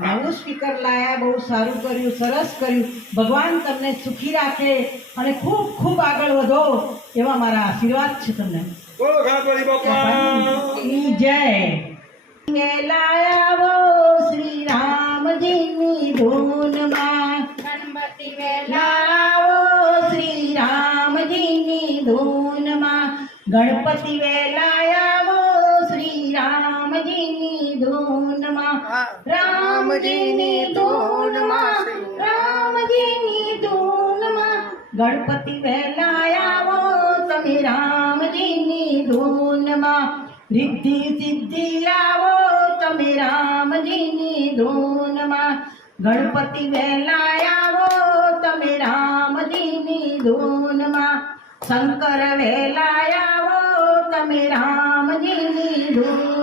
નવું સ્પીકર લાયા, બહુ સારું કર્યું, સરસ કર્યું. ભગવાન તમને સુખી રાખે અને ખૂબ ખૂબ આગળ વધો એવા મારા આશીર્વાદ છે તમને. બોલો ગણપતિ બાપા જય. વેલાવો શ્રી રામજીની ધૂનમાં, ગણપતિ વેલાવો શ્રી રામજીની ધૂનમાં, ગણપતિ વેલાવો શ્રી રામજીની ધૂનમાં, રામજીની ધૂનમાં, રામજીની ધૂનમાં, ગણપતિ વેલાવો તમે રામજીની ધૂનમાં, રિદ્ધિ સિદ્ધિ આવો તમે રામજીની ધૂનમાં, ગણપતિ વેલાવો તમે રામજીની ધૂનમાં, શંકર વેલાવો તમે રામજીની ધૂન